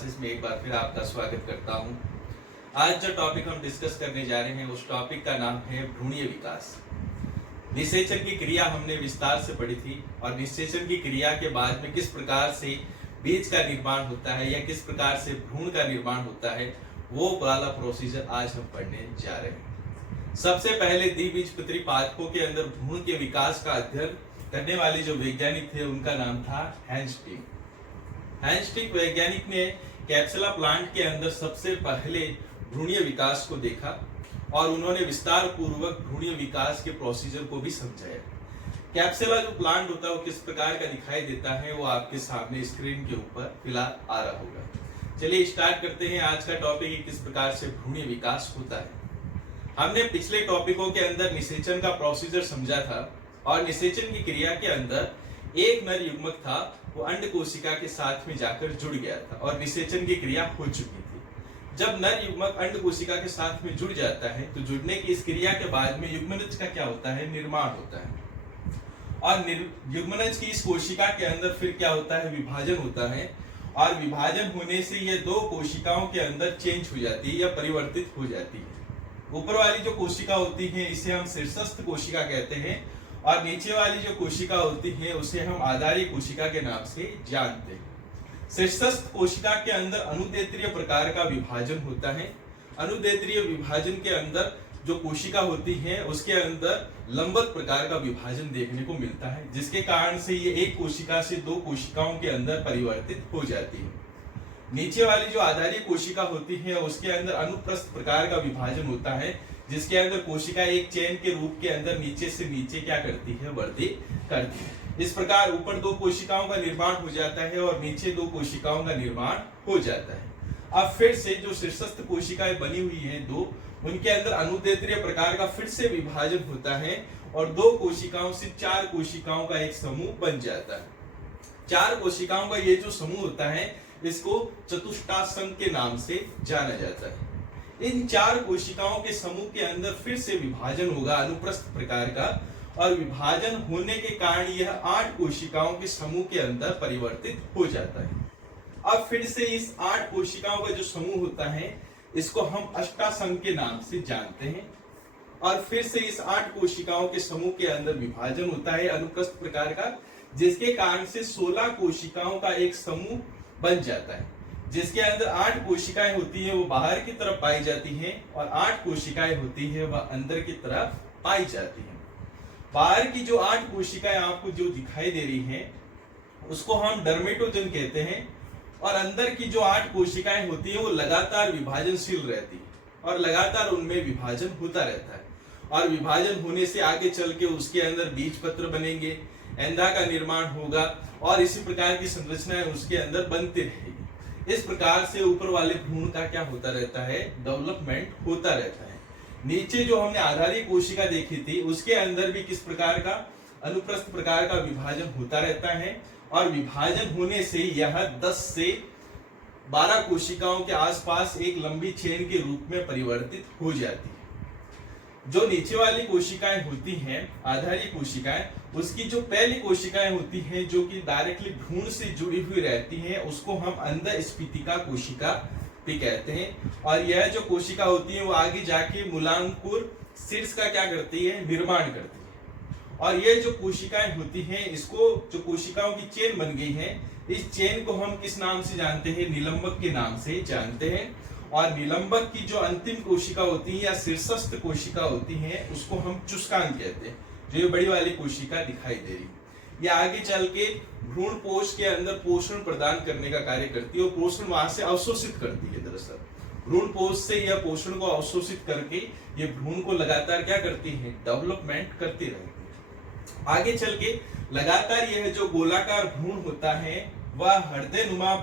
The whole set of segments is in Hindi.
क्लासेस में एक बार फिर आपका स्वागत करता हूं। आज जो टॉपिक हम डिस्कस करने जा रहे हैं उस टॉपिक का नाम है भ्रूणीय विकास। निषेचन की क्रिया हमने विस्तार से पढ़ी थी और निषेचन की क्रिया के बाद में किस प्रकार से बीज का निर्माण होता है या किस प्रकार से भ्रूण का निर्माण होता है वो वाला प्रोसीजर आज हम पढ़ने जा रहे हैं। सबसे पहले द्विबीजपत्री पादपों के अंदर भ्रूण के विकास का अध्ययन करने वाले जो वैज्ञानिक थे उनका नाम था हैंस्टिंग वैज्ञानिक ने कैप्सुला प्लांट के अंदर सबसे पहले भ्रूणीय विकास को देखा और उन्होंने विस्तार पूर्वक भ्रूणीय विकास के प्रोसीजर को भी समझाया। कैप्सुला जो प्लांट होता है वो किस प्रकार का दिखाई देता है वो आपके सामने स्क्रीन के ऊपर फिलहाल आ रहा होगा। चलिए स्टार्ट करते हैं। आज का टॉपिक किस प्रकार से भ्रूणीय विकास होता है। हमने पिछले टॉपिकों के अंदर निषेचन का प्रोसीजर समझा था और निषेचन की क्रिया के अंदर एक नर युग्मक था, वो अंड कोशिका के साथ में जाकर जुड़ गया था और निषेचन की क्रिया हो चुकी थी। जब नर युग्मक अंड कोशिका के साथ में जुड़ जाता है तो जुड़ने की इस क्रिया के बाद में युग्मनज का क्या होता है, निर्माण होता है और युग्मनज की इस कोशिका के अंदर फिर क्या होता है, विभाजन होता है और विभाजन होने से ये दो कोशिकाओं के अंदर चेंज हो जाती है या परिवर्तित हो जाती है। ऊपर वाली जो कोशिका होती है इसे हम शीर्षस्थ कोशिका कहते हैं और नीचे वाली जो कोशिका होती है उसे हम आधारी कोशिका के नाम से जानते हैं। शीर्षस्थ कोशिका के अंदर अनुदैर्ध्य प्रकार का विभाजन होता है। अनुदैर्ध्य विभाजन के अंदर जो कोशिका होती है उसके अंदर लंबवत प्रकार का विभाजन देखने को मिलता है, जिसके कारण से ये एक कोशिका से दो कोशिकाओं के अंदर परिवर्तित हो जाती है। नीचे वाली जो आधारी कोशिका होती है उसके अंदर अनुप्रस्थ प्रकार का विभाजन होता है, जिसके अंदर कोशिका एक चेन के रूप के अंदर नीचे से नीचे क्या करती है, वृद्धि करती है। इस प्रकार ऊपर दो कोशिकाओं का निर्माण हो जाता है और नीचे दो कोशिकाओं का निर्माण हो जाता है। अब फिर से जो शीर्षस्थ कोशिकाएं बनी हुई हैं दो, उनके अंदर अनुदैर्ध्य प्रकार का फिर से विभाजन होता है और दो कोशिकाओं से चार कोशिकाओं का एक समूह बन जाता है। चार कोशिकाओं का ये जो समूह होता है इसको चतुष्टासंघ के नाम से जाना जाता है। इन चार कोशिकाओं के समूह के अंदर फिर से विभाजन होगा अनुप्रस्थ प्रकार का और विभाजन होने के कारण यह 8 कोशिकाओं के समूह के अंदर परिवर्तित हो जाता है। अब फिर से इस 8 कोशिकाओं का जो समूह होता है इसको हम अष्टासंघ के नाम से जानते हैं और फिर से इस 8 कोशिकाओं के समूह के अंदर विभाजन होता है अनुप्रस्थ प्रकार का, जिसके कारण से 16 कोशिकाओं का एक समूह बन जाता है, जिसके अंदर 8 कोशिकाएं होती हैं वो बाहर की तरफ पाई जाती हैं और 8 कोशिकाएं होती हैं वह अंदर की तरफ पाई जाती हैं। बाहर की जो 8 कोशिकाएं आपको जो दिखाई दे रही हैं उसको हम डर्मेटोजन कहते हैं और अंदर की जो 8 कोशिकाएं होती हैं वो लगातार विभाजनशील रहती है और लगातार उनमें विभाजन होता रहता है और विभाजन होने से आगे चल के उसके अंदर बीजपत्र बनेंगे, एंधा का निर्माण होगा और इसी प्रकार की संरचनाएं उसके अंदर बनती रहेगी। इस प्रकार से ऊपर वाले भ्रूण का क्या होता रहता है, डेवलपमेंट होता रहता है। नीचे जो हमने आधारी कोशिका देखी थी उसके अंदर भी किस प्रकार का अनुप्रस्थ प्रकार का विभाजन होता रहता है और विभाजन होने से यह 10 से 12 कोशिकाओं के आसपास एक लंबी चेन के रूप में परिवर्तित हो जाती है। जो नीचे वाली कोशिकाएं होती हैं आधारी कोशिकाएं, उसकी जो पहली कोशिकाएं होती हैं जो कि डायरेक्टली भ्रूण से जुड़ी हुई रहती हैं उसको हम अंडस्फीतिका कोशिका भी कहते हैं और यह जो कोशिका होती है वो आगे जाके मूलांकुर शीर्ष का क्या करती है, निर्माण करती है। और ये जो कोशिकाएं होती हैं इसको जो कोशिकाओं की चेन बन गई है इस चेन को हम किस नाम से जानते हैं, निलंबक के नाम से जानते हैं और निलंबक की जो अंतिम कोशिका होती है या शीर्षस्थ कोशिका होती है उसको हम चुस्कांग कहते हैं। जो ये बड़ी वाली कोशिका दिखाई दे रही है ये आगे चल के भ्रूण पोष के अंदर पोषण प्रदान करने का कार्य करती है और पोषण वहां से अवशोषित करती है। दरअसल भ्रूण पोष से यह पोषण को अवशोषित करके ये भ्रूण को लगातार क्या करती है, डेवलपमेंट करती रहती है। आगे चल के लगातार यह जो गोलाकार भ्रूण होता है वह हृदयनुमा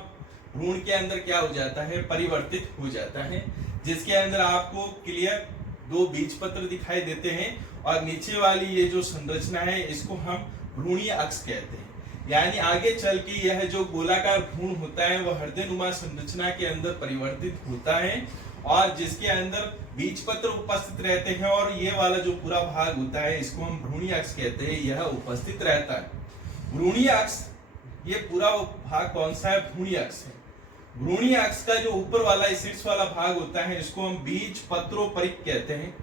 भ्रूण के अंदर क्या हो जाता है, परिवर्तित हो जाता है, जिसके अंदर आपको क्लियर 2 बीजपत्र दिखाई देते हैं और नीचे वाली ये जो संरचना है इसको हम भ्रूणीय अक्ष कहते हैं। यानी आगे चल के यह जो गोलाकार भ्रूण होता है वह हृदयनुमा संरचना के अंदर परिवर्तित होता है और जिसके अंदर बीजपत्र उपस्थित रहते हैं और ये वाला जो पूरा भाग होता है इसको हम भ्रूणीय अक्ष कहते हैं, यह उपस्थित रहता है। भ्रूणीय अक्ष ये पूरा भाग कौन सा है, भ्रूणीय अक्ष है। भ्रूणीय अक्ष का जो ऊपर वाला शीर्ष वाला भाग होता है इसको हम बीज पत्रोपरिक कहते हैं,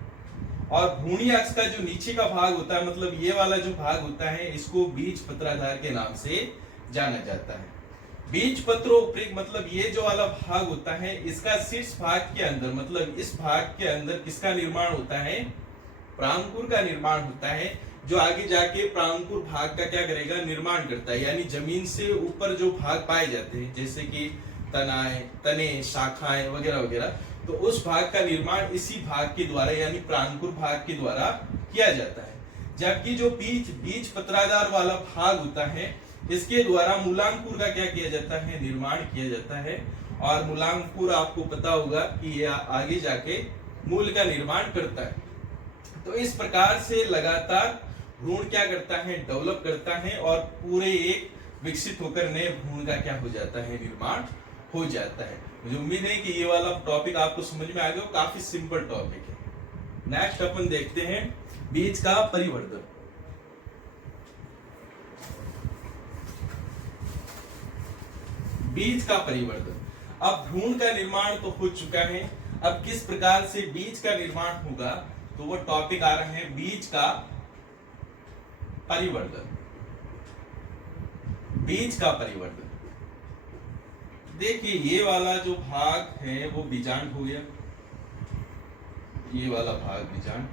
और भ्रूणीय अक्ष का जो नीचे का भाग होता है मतलब ये वाला जो भाग होता है इसको बीज पत्राधार के नाम से जाना जाता है। बीज पत्रोपरिक मतलब ये जो वाला भाग होता है इसका शीर्ष भाग के अंदर मतलब इस भाग के अंदर किसका निर्माण होता है, प्रांकुर का निर्माण होता है, जो आगे जाके प्रांकुर भाग का क्या करेगा, निर्माण करता है। यानी जमीन से ऊपर जो भाग पाए जाते हैं जैसे कि तने, शाखाएं वगैरह वगैरह, तो उस भाग का निर्माण इसी भाग के द्वारा यानी प्रांकुर भाग के द्वारा किया जाता है। जबकि जो बीज पत्राधार वाला भाग होता है इसके द्वारा मूलांकुर का क्या किया जाता है, निर्माण किया जाता है। और मूलांकुर आपको पता होगा कि यह आगे जाके मूल का निर्माण करता है। तो इस प्रकार से लगातार भ्रूण क्या करता है, डेवलप करता है और पूरे एक विकसित होकर नए भ्रूण का क्या हो जाता है, निर्माण हो जाता है। मुझे उम्मीद है कि ये वाला टॉपिक आपको समझ में आ गया, काफी सिंपल टॉपिक है। नेक्स्ट अपन देखते हैं बीज का परिवर्तन। बीज का परिवर्तन, अब भ्रूण का निर्माण तो हो चुका है, अब किस प्रकार से बीज का निर्माण होगा तो वो टॉपिक आ रहा है बीज का परिवर्तन। बीज का परिवर्तन, देखिए ये वाला जो भाग है वो बीजांड हो गया, ये वाला भाग बीजांड,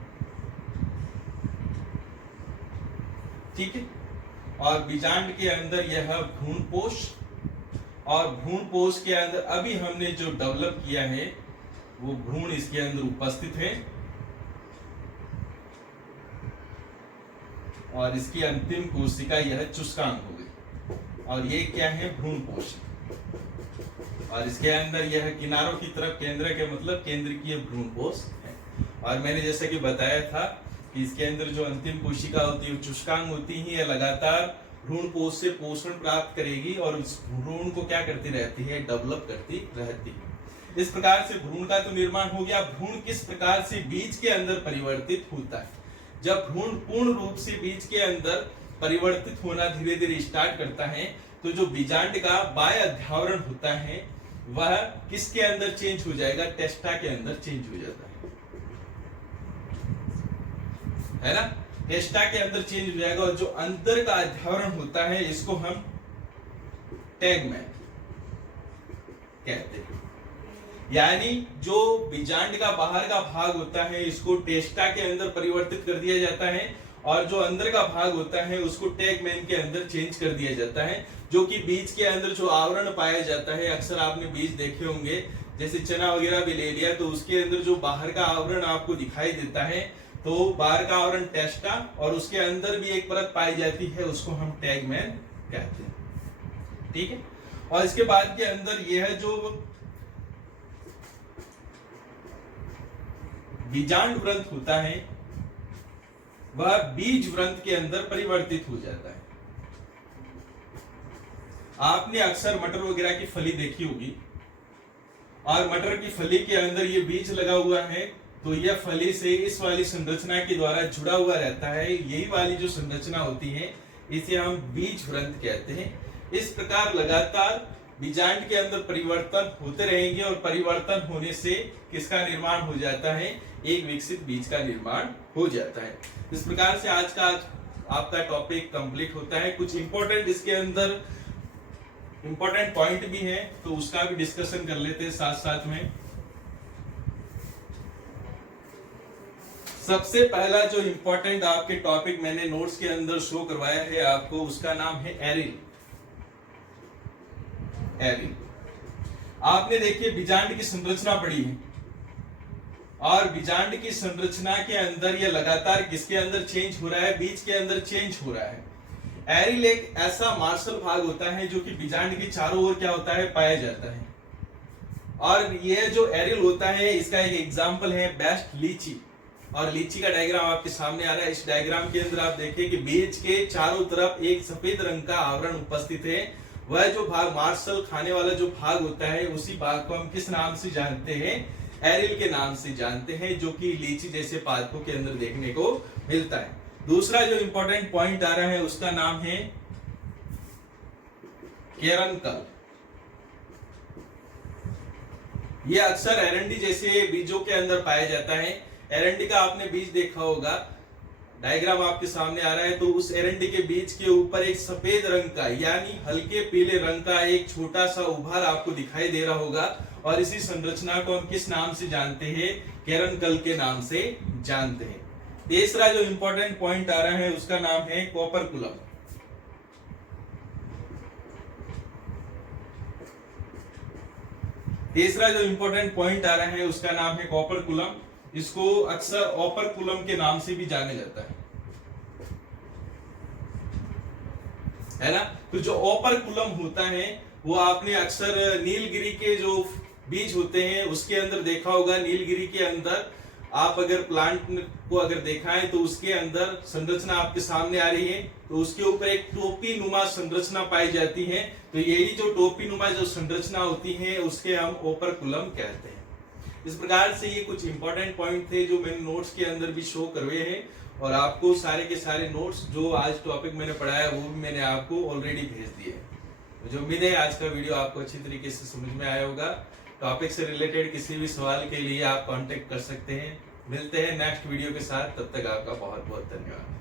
ठीक है। और बीजांड के अंदर यह भ्रूणपोष, और भ्रूणपोष के अंदर अभी हमने जो डेवलप किया है वो भ्रूण इसके अंदर उपस्थित है, और इसकी अंतिम कोशिका यह चुस्कांग हो गई, और ये क्या है, भ्रूणपोष। और इसके अंदर यह किनारों की तरफ केंद्र के मतलब केंद्रीय भ्रूणपोष है। और मैंने जैसा कि बताया था कि इसके अंदर जो अंतिम कोशिका होती है चुस्कांग होती है, यह लगातार भ्रूणपोष से पोषण प्राप्त करेगी और उस भ्रूण को क्या करती रहती है, डेवलप करती रहती है। इस प्रकार से भ्रूण का तो निर्माण हो गया। भ्रूण किस प्रकार से बीज के अंदर परिवर्तित होता है, जब भ्रूण पूर्ण रूप से बीज के अंदर परिवर्तित होना धीरे धीरे स्टार्ट करता है तो जो बीजांड का बाह्य अध्यावरण होता है वह किसके अंदर चेंज हो जाएगा, टेस्टा के अंदर चेंज हो जाता है ना, टेस्टा के अंदर चेंज हो जाएगा। और जो अंदर का अध्यावरण होता है इसको हम टैगमैन कहते हैं। यानी जो बीजांड का बाहर का भाग होता है इसको टेस्टा के अंदर परिवर्तित कर दिया जाता है, और जो अंदर का भाग होता है उसको टैगमैन के अंदर चेंज कर दिया जाता है। जो कि बीज के अंदर जो आवरण पाया जाता है, अक्सर आपने बीज देखे होंगे जैसे चना वगैरह भी ले लिया तो उसके अंदर जो बाहर का आवरण आपको दिखाई देता है तो बाहर का आवरण टेस्टा, और उसके अंदर भी एक परत पाई जाती है उसको हम टैगमैन कहते हैं, ठीक है। और इसके बाद के अंदर यह जो बीजांड व्रंत होता है वह बीज व्रंत के अंदर परिवर्तित हो जाता है। आपने अक्सर मटर वगैरह की फली देखी होगी, और मटर की फली के अंदर ये बीज लगा हुआ है तो यह फली से इस वाली संरचना के द्वारा जुड़ा हुआ रहता है। यही वाली जो संरचना होती है इसे हम बीज व्रंत कहते हैं। इस प्रकार लगातार बीजांड के अंदर परिवर्तन होते रहेंगे और परिवर्तन होने से किसका निर्माण हो जाता है, एक विकसित बीज का निर्माण हो जाता है। इस प्रकार से आज का आपका टॉपिक कंप्लीट होता है। कुछ इंपॉर्टेंट इसके अंदर इंपॉर्टेंट पॉइंट भी है तो उसका भी डिस्कशन कर लेते हैं साथ साथ में। सबसे पहला जो इंपॉर्टेंट आपके टॉपिक मैंने नोट्स के अंदर शो करवाया है आपको, उसका नाम है एरिल। एरिल आपने देखिए बीजांड की संरचना पढ़ी है, और बीजांड की संरचना के अंदर यह लगातार किसके अंदर चेंज हो रहा है, बीज के अंदर चेंज हो रहा है। एरिल एक ऐसा मार्शल भाग होता है जो कि बीजांड के चारों ओर क्या होता है, पाया जाता है। और यह जो एरिल होता है इसका एक एग्जांपल है बेस्ट लीची, और लीची का डायग्राम आपके सामने आ रहा है। इस डायग्राम के अंदर आप देखिए कि बीज के चारों तरफ एक सफेद रंग का आवरण उपस्थित है। वह जो भाग मार्शल खाने वाला जो भाग होता है उसी भाग को हम किस नाम से जानते हैं, एरिल के नाम से जानते हैं, जो कि लीची जैसे पादपों के अंदर देखने को मिलता है। दूसरा जो इंपॉर्टेंट पॉइंट आ रहा है उसका नाम है केरंकल। ये अक्सर एरंडी जैसे बीजों के अंदर पाया जाता है। एरंडी का आपने बीज देखा होगा, डायग्राम आपके सामने आ रहा है, तो उस एरंडी के बीज के ऊपर एक सफेद रंग का यानी हल्के पीले रंग का एक छोटा सा उभार आपको दिखाई दे रहा होगा, और इसी संरचना को हम किस नाम से जानते हैं? कैरनकल के नाम से जानते हैं। तीसरा जो इंपॉर्टेंट पॉइंट आ रहा है उसका नाम है कॉपरकुलम। तीसरा जो इंपॉर्टेंट पॉइंट आ रहा है उसका नाम है कॉपरकुलम। इसको अक्सर ओपरकुलम के नाम से भी जाना जाता है ना। तो जो ओपरकुलम होता है वो आपने अक्सर नीलगिरी के जो बीज होते हैं उसके अंदर देखा होगा। नीलगिरी के अंदर आप अगर प्लांट को अगर देखा है तो उसके अंदर संरचना आपके सामने आ रही है, तो उसके ऊपर एक टोपी नुमा संरचना पाई जाती है। तो यही जो टोपी नुमा जो संरचना होती है उसके हम ओपरकुलम कहते हैं। इस प्रकार से ये कुछ इंपॉर्टेंट पॉइंट थे जो मैंने नोट्स के अंदर भी शो करवाए हैं, और आपको सारे के सारे नोट्स जो आज टॉपिक मैंने पढ़ाया वो भी मैंने आपको ऑलरेडी भेज दिए। मुझे उम्मीद है आज का वीडियो आपको अच्छी तरीके से समझ में आया होगा। टॉपिक से रिलेटेड किसी भी सवाल के लिए आप कांटेक्ट कर सकते हैं। मिलते हैं नेक्स्ट वीडियो के साथ, तब तक आपका बहुत बहुत धन्यवाद।